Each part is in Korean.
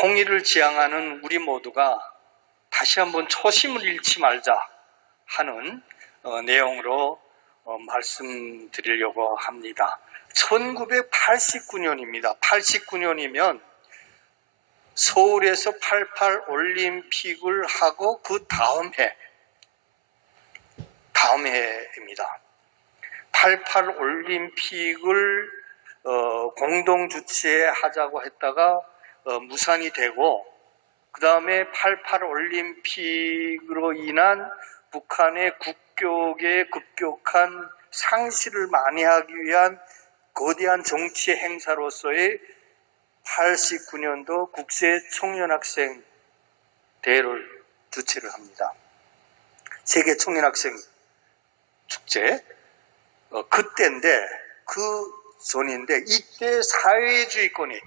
통일을 지향하는 우리 모두가 다시 한번 초심을 잃지 말자 하는 내용으로 말씀드리려고 합니다. 1989년입니다. 89년이면 서울에서 88 올림픽을 하고 그 다음 해입니다. 88 올림픽을 공동 주최하자고 했다가 무산이 되고, 그 다음에 88 올림픽으로 인한 북한의 국격의 급격한 상실을 만회하기 위한 거대한 정치 행사로서의 89년도 국제 청년학생 대회를 주최를 합니다. 세계 청년학생 축제. 그때인데, 그 전인데, 이때 사회주의권이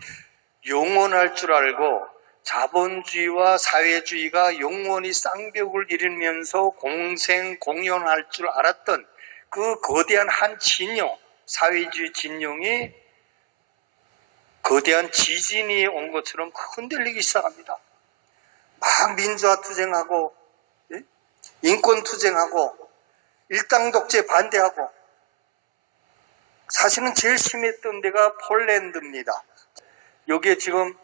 영원할 줄 알고 자본주의와 사회주의가 영원히 쌍벽을 이루면서 공생공존할 줄 알았던 그 거대한 한 진영, 사회주의 진영이 거대한 지진이 온 것처럼 흔들리기 시작합니다. 막 민주화 투쟁하고, 인권 투쟁하고, 일당 독재 반대하고, 사실은 제일 심했던 데가 폴란드입니다. 여기에 지금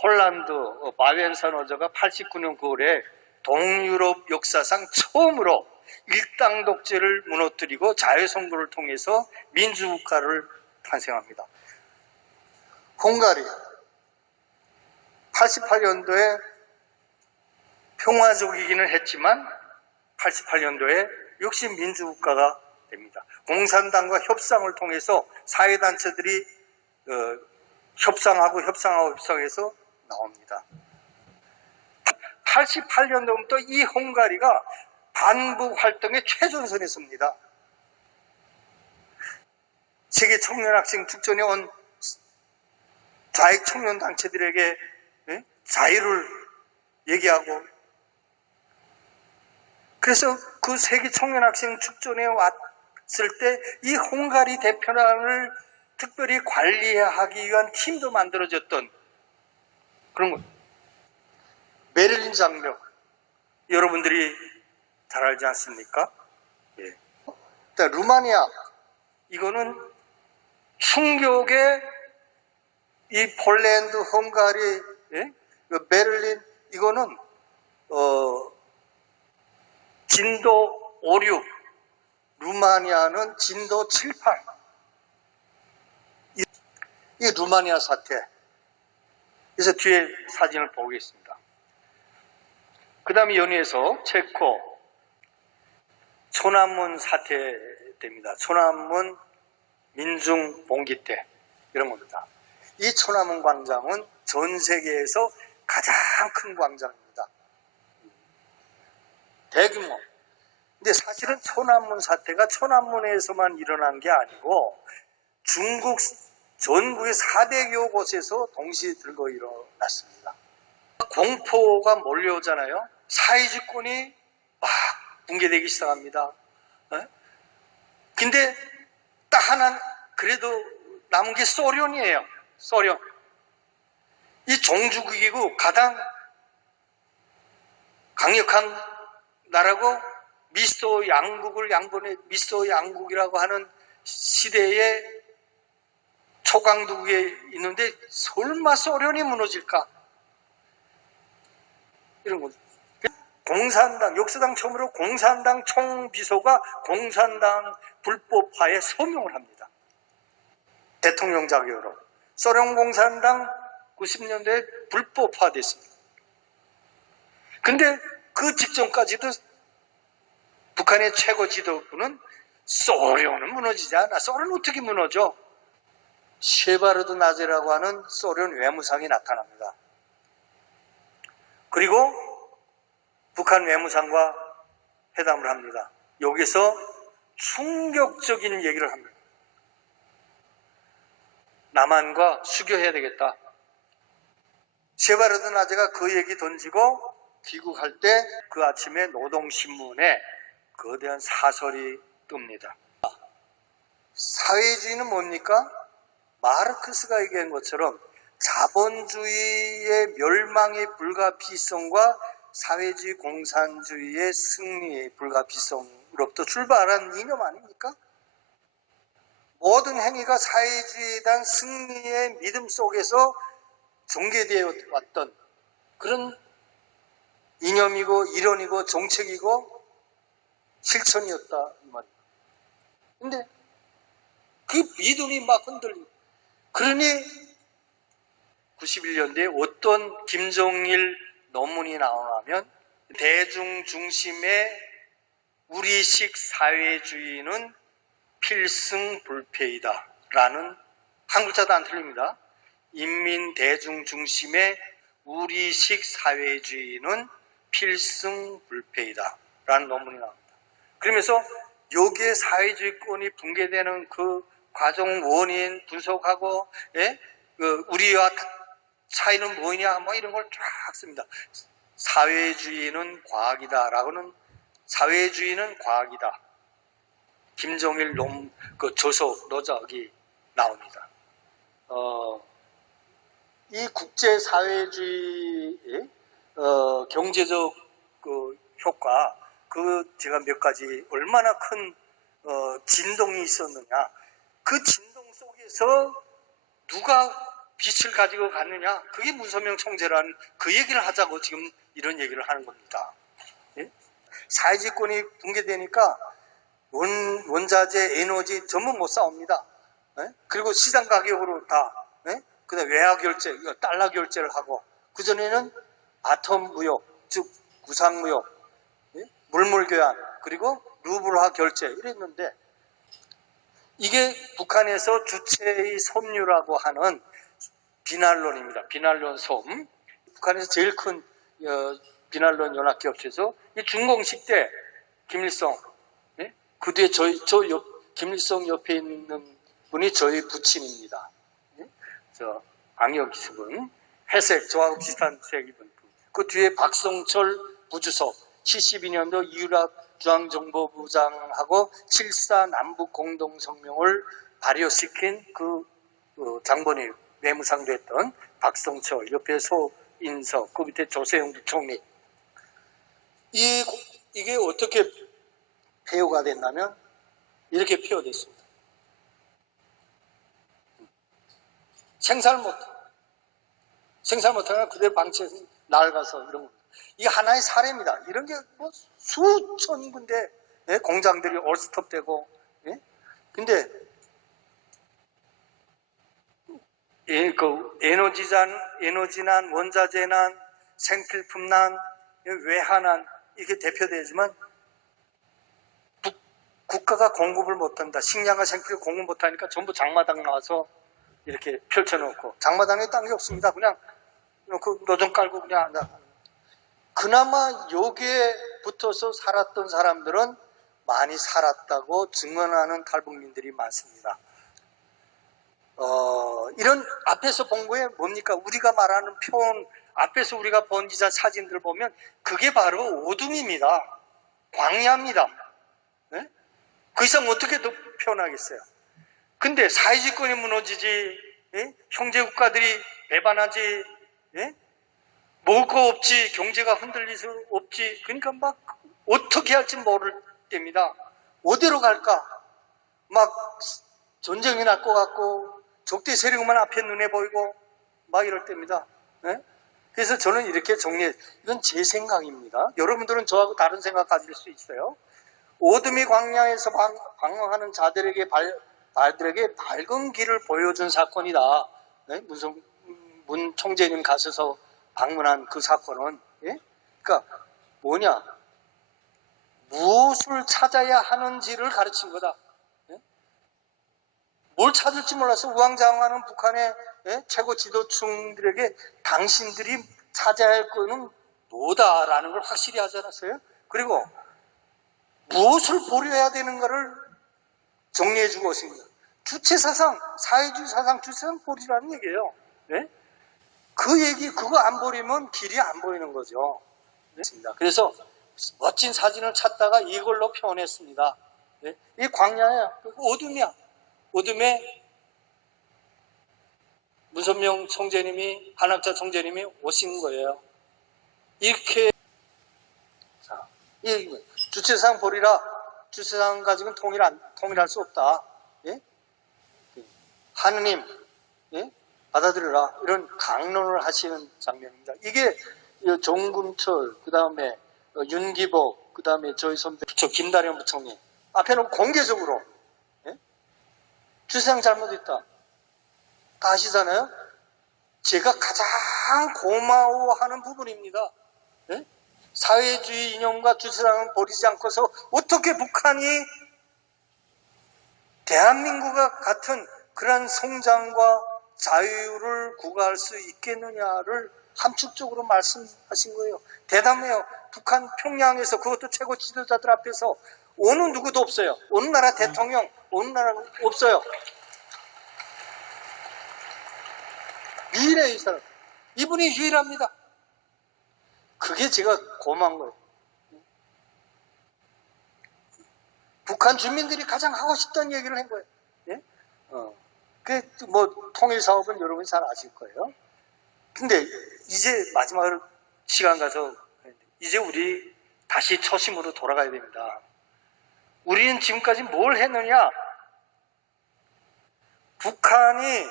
폴란드 바벤산호저가 89년 9월에 동유럽 역사상 처음으로 일당 독재를 무너뜨리고 자유선거를 통해서 민주국가를 탄생합니다. 헝가리 88년도에 평화적이기는 했지만 88년도에 역시 민주국가가 됩니다. 공산당과 협상을 통해서 사회단체들이 협상해서 나옵니다. 88년도부터 이 헝가리가 반북 활동의 최전선에 섭니다. 세계 청년학생 축전에 온 좌익 청년 단체들에게 자유를 얘기하고, 그래서 그 세계 청년학생 축전에 왔을 때 이 헝가리 대표단을 특별히 관리하기 위한 팀도 만들어졌던 그런 것. 베를린 장벽, 여러분들이 잘 알지 않습니까? 예. 루마니아, 이거는 충격의 이 폴란드, 헝가리, 베를린, 이거는 진도 5, 6, 루마니아는 진도 7, 8. 이 루마니아 사태. 그래서 뒤에 사진을 보겠습니다. 그 다음에 연이어서 체코 천안문 사태됩니다. 천안문 민중 봉기 때 이런 겁니다. 이 천안문 광장은 전 세계에서 가장 큰 광장입니다. 대규모. 근데 사실은 천안문 사태가 천안문에서만 일어난 게 아니고 중국 전국의 400여 곳에서 동시에 들고 일어났습니다. 공포가 몰려오잖아요. 사회주권이 막 붕괴되기 시작합니다. 근데 딱 하나 그래도 남은 게 소련이에요. 소련. 이 종주국이고 가장 강력한 나라고 미소 양국을 양분해 미소 양국이라고 하는 시대에 초강국에 있는데 설마 소련이 무너질까? 이런 거죠. 공산당, 역사상 처음으로 공산당 총비서가 공산당 불법화에 서명을 합니다. 대통령 자격으로. 소련 공산당 90년대에 불법화됐습니다. 근데 그 직전까지도 북한의 최고 지도부는 소련은 무너지지 않아. 소련은 어떻게 무너져? 셰바르드 나제라고 하는 소련 외무상이 나타납니다. 그리고 북한 외무상과 회담을 합니다. 여기서 충격적인 얘기를 합니다. 남한과 수교해야 되겠다. 셰바르드 나제가 그 얘기 던지고 귀국할 때 그 아침에 노동신문에 거대한 사설이 뜹니다. 사회주의는 뭡니까? 마르크스가 얘기한 것처럼 자본주의의 멸망의 불가피성과 사회주의 공산주의의 승리의 불가피성으로부터 출발한 이념 아닙니까? 모든 행위가 사회주의에 대한 승리의 믿음 속에서 전개되어 왔던 그런 이념이고 이론이고 정책이고 실천이었다 이 말입니다. 근데 그 믿음이 막 흔들리고, 그러니 91년도에 어떤 김정일 논문이 나오냐면 대중 중심의 우리식 사회주의는 필승불패이다 라는, 한 글자도 안 틀립니다. 인민 대중 중심의 우리식 사회주의는 필승불패이다 라는 논문이 나옵니다. 그러면서 여기에 사회주의권이 붕괴되는 그 과정 원인 분석하고, 우리와 차이는 뭐냐 뭐 이런 걸 쫙 씁니다. 사회주의는 과학이다라고는, 사회주의는 과학이다. 김정일 그 저서기 나옵니다. 이 국제사회주의의 경제적 그 효과, 제가 몇 가지 얼마나 큰 진동이 있었느냐, 그 진동 속에서 누가 빛을 가지고 갔느냐, 그게 문선명 총재라는 그 얘기를 하자고 지금 이런 얘기를 하는 겁니다. 예? 사회주의권이 붕괴되니까 원자재, 에너지 전부 못 싸웁니다. 예? 그리고 시장 가격으로 다, 그다음에 외화 결제, 달러 결제를 하고, 그전에는 아톰 무역, 즉 구상 무역, 물물 교환, 그리고 루블화 결제 이랬는데, 이게 북한에서 주체의 섬유라고 하는 비난론입니다. 비난론 섬. 북한에서 제일 큰 비난론 연합기업체에서 중공식 때 김일성, 그 뒤에 김일성 옆에 있는 분이 저희 부친입니다. 저 앙여 기습은 회색, 저하고 비슷한 색 입은 분. 그 뒤에 박성철 부주석, 72년도 이유락 중앙정보부장하고 7.4 남북 공동성명을 발효시킨 그 장본이 외무상도 했던 박성철, 옆에 소인석, 그 밑에 조세영 부총리. 이게 어떻게 폐허가 됐냐면 이렇게 폐허됐습니다. 생산을 못하면 그대로 방치해서 낡아서 이런 거. 이게 하나의 사례입니다. 이런 게 뭐 수천 군데 공장들이 올스톱되고, 근데 그 에너지난, 원자재난, 생필품난, 외화난 이게 대표되지만 국가가 공급을 못한다. 식량과 생필을 공급 못하니까 전부 장마당 나와서 이렇게 펼쳐놓고, 장마당에 딴 게 없습니다. 그냥 그 노점 깔고 그냥 앉아. 그나마 여기에 붙어서 살았던 사람들은 많이 살았다고 증언하는 탈북민들이 많습니다. 이런 앞에서 본 거에 뭡니까? 우리가 말하는 표현, 앞에서 우리가 본 기자 사진들 보면 그게 바로 어둠입니다. 광야입니다. 그 이상 어떻게 더 표현하겠어요? 근데 사회주의권이 무너지지, 형제국가들이 배반하지, 먹을 거 없지, 경제가 흔들릴 수 없지. 그러니까 막 어떻게 할지 모를 때입니다. 어디로 갈까? 막 전쟁이 날 것 같고 적대 세력만 앞에 눈에 보이고 막 이럴 때입니다. 그래서 저는 이렇게 정리해, 이건 제 생각입니다. 여러분들은 저하고 다른 생각 가질 수 있어요. 어둠이 광야에서 방황하는 자들에게 발들에게 밝은 길을 보여준 사건이다. 문 총재님 가셔서 방문한 그 사건은, 그러니까 뭐냐, 무엇을 찾아야 하는지를 가르친 거다. 뭘 찾을지 몰라서 우왕좌왕하는 북한의 최고 지도층들에게 당신들이 찾아야 할 거는 뭐다라는 걸 확실히 하지 않았어요? 그리고 무엇을 보려야 되는가를 정리해주고 있습니다. 주체사상, 사회주의 사상, 주체사상 보리라는 얘기예요. 그 얘기, 그거 안 보리면 길이 안 보이는 거죠. 그래서 멋진 사진을 찾다가 이걸로 표현했습니다. 이 광야야, 어둠이야. 어둠에 문선명 총재님이, 한학자 총재님이 오신 거예요. 이렇게, 자, 이 주체사항 버리라. 주체사항 가지고는 통일할 수 없다. 예? 하느님, 예? 받아들여라. 이런 강론을 하시는 장면입니다. 이게 정금철, 그 다음에 윤기복, 그 다음에 저희 선배, 김다령 부총리 앞에 놓고 공개적으로, 예? 주체사항 잘못했다. 다 아시잖아요? 제가 가장 고마워하는 부분입니다. 예? 사회주의 이념과 주체사항을 버리지 않고서 어떻게 북한이 대한민국과 같은 그러한 성장과 자유를 구가할 수 있겠느냐를 함축적으로 말씀하신 거예요. 대담해요. 북한 평양에서, 그것도 최고 지도자들 앞에서 어느 누구도 없어요. 어느 나라 대통령, 어느 나라 없어요. 유일해요, 이 사람. 이분이 유일합니다. 그게 제가 고마운 거예요. 북한 주민들이 가장 하고 싶다는 얘기를 한 거예요. 예? 통일 사업은 여러분이 잘 아실 거예요. 근데 이제 마지막으로 시간 가서, 이제 우리 다시 초심으로 돌아가야 됩니다. 우리는 지금까지 뭘 했느냐? 북한이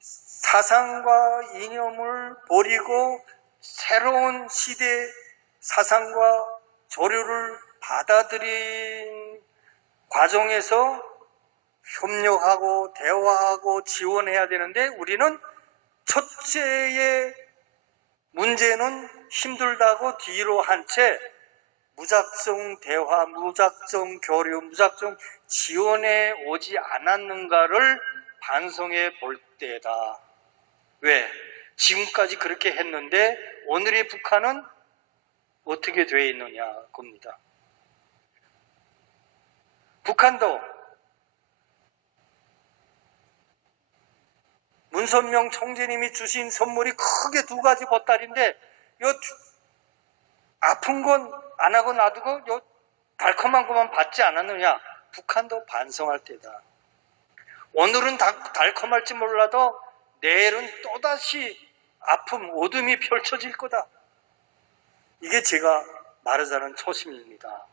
사상과 이념을 버리고 새로운 시대 사상과 조류를 받아들인 과정에서 협력하고 대화하고 지원해야 되는데, 우리는 첫째의 문제는 힘들다고 뒤로 한 채 무작정 대화, 무작정 교류, 무작정 지원해 오지 않았는가를 반성해 볼 때다. 왜? 지금까지 그렇게 했는데 오늘의 북한은 어떻게 되어 있느냐 겁니다. 북한도 문선명 총재님이 주신 선물이 크게 두 가지 보따리인데, 요 아픈 건 안 하고 놔두고 요 달콤한 것만 받지 않았느냐. 북한도 반성할 때다. 오늘은 달콤할지 몰라도 내일은 또다시 아픔, 어둠이 펼쳐질 거다. 이게 제가 말하자는 초심입니다.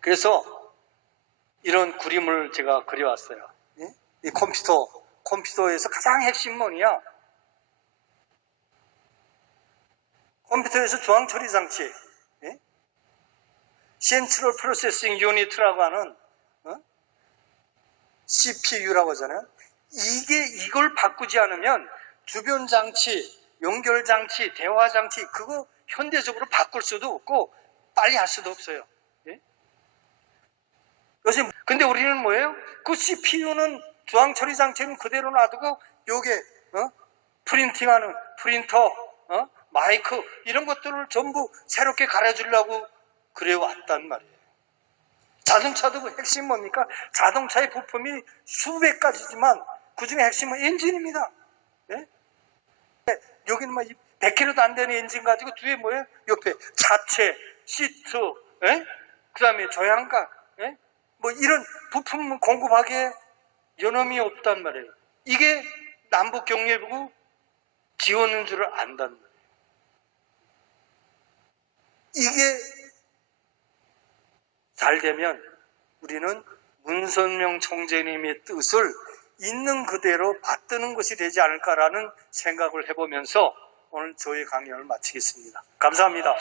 그래서 이런 그림을 제가 그려왔어요. 예? 이 컴퓨터에서 가장 핵심 뭐냐? 컴퓨터에서 중앙 처리 장치, 예? Central Processing Unit라고 하는 CPU라고 하잖아요. 이걸 바꾸지 않으면 주변 장치, 연결 장치, 대화 장치, 그거 현대적으로 바꿀 수도 없고 빨리 할 수도 없어요. 예? 요새 근데 우리는 뭐예요? 그 CPU는 중앙 처리 장치는 그대로 놔두고 요게 프린팅하는 프린터, 마이크 이런 것들을 전부 새롭게 갈아주려고 그래 왔단 말이에요. 자동차도 그 핵심 뭡니까? 자동차의 부품이 수백 가지지만 그 중에 핵심은 엔진입니다. 예? 여기는 막 100km도 안 되는 엔진 가지고 뒤에 뭐예요? 옆에 자체, 시트, 예? 그 다음에 조향각, 예? 뭐 이런 부품 공급하기에 여념이 없단 말이에요. 이게 남북 경협이고 지원인 줄을 안단 말이에요. 이게 잘 되면 우리는 문선명 총재님의 뜻을 있는 그대로 받드는 것이 되지 않을까라는 생각을 해보면서 오늘 저희 강연을 마치겠습니다. 감사합니다.